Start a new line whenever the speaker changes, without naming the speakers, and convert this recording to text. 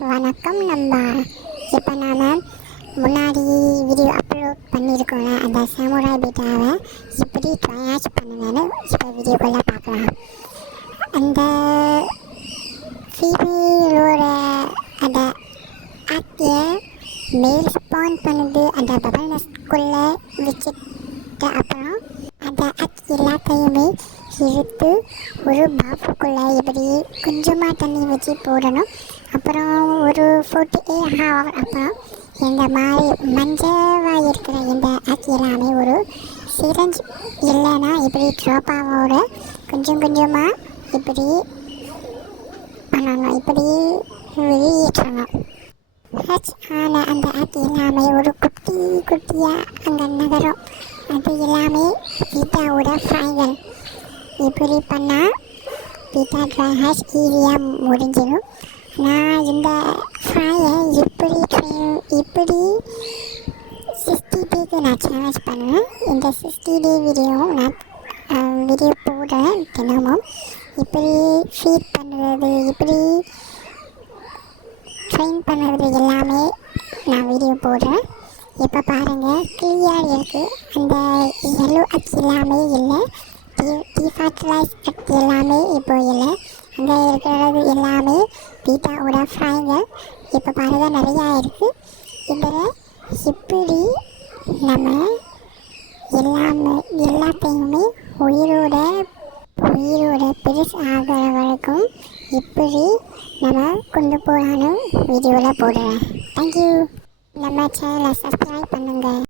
வணக்கம் நம்ம இப்போ நாம் முன்னாடி வீடியோ அப்லோட் பண்ணியிருக்கோம்ல அந்த சாமுராய் பீட்டாவை எப்படி ட்ரையாச் பண்ணுவேன்னு இப்போ வீடியோக்குள்ளே பார்க்கலாம். அந்த ஃபீமேலோட அந்த ஆக்டியை மேல் ஸ்பான் பண்ணுது அந்த பபல் நெஸ்ட்குள்ளே வச்சுட்டு அப்புறம் அந்த ஆக்ட் எல்லாத்தையுமே இழுத்து ஒரு பாஃபுக்குள்ளே இப்படி கொஞ்சமாக தண்ணி வச்சு போடணும். அப்புறம் ஒரு ஃபோர்ட்டி எயிட் ஹவர் அப்புறம் இந்த மாதிரி மஞ்சளாக இருக்கிற இந்த ஆக்ட் எல்லாமே ஒரு சிரஞ்ச் இல்லைன்னா இப்படி ட்ராப்பாவோட கொஞ்சம் கொஞ்சமாக இப்படி பண்ணணும். இப்படி வெளியேற்றணும். ஹச் ஆன அந்த ஆக்ட் எல்லாமே ஒரு குட்டி குட்டியாக அந்த நகரம். அது எல்லாமே பீட்டாவோட ஃப்ரைகள் இப்படி பண்ணால் பீட்டா ட்ரை ஹேஷ் ஈஸியாக முடிஞ்சிடும். நான் இந்த ஃப்ரையை எப்படி train- இப்படி சிக்ஸ்டி டேக்கு நான் சேலஞ்ச் பண்ணுவேன். இந்த சிக்ஸ்டி டே வீடியோவும் நான் வீடியோ போடுறேன் தினமும். இப்படி ஃபீட் பண்ணுறது இப்படி ட்ரெயின் பண்ணுறது எல்லாமே நான் வீடியோ போடுறேன். இப்போ பாருங்கள் கிளியாக இருக்குது அந்த எல்லோ அச்சு எல்லாமே இல்லை. டீ டீஃபார்டிலைஸ் அச்சு எல்லாமே இப்போ இல்லை. அங்கே இருக்கிறது எல்லாமே பீட்டாவோட ஃப்ரைகள் இப்போ பாருங்கள் நிறையா இருக்குது இதில் இப்படி நம்ம எல்லாமே எல்லாத்தையுமே உயிரோட உயிரோட பெருசு ஆகிற வரைக்கும் இப்படி நம்ம கொண்டு போகலான்னு வீடியோவில் போடுறேன். தேங்க்யூ நம்ம சேனலை சப்ஸ்கிரைப் பண்ணுங்கள்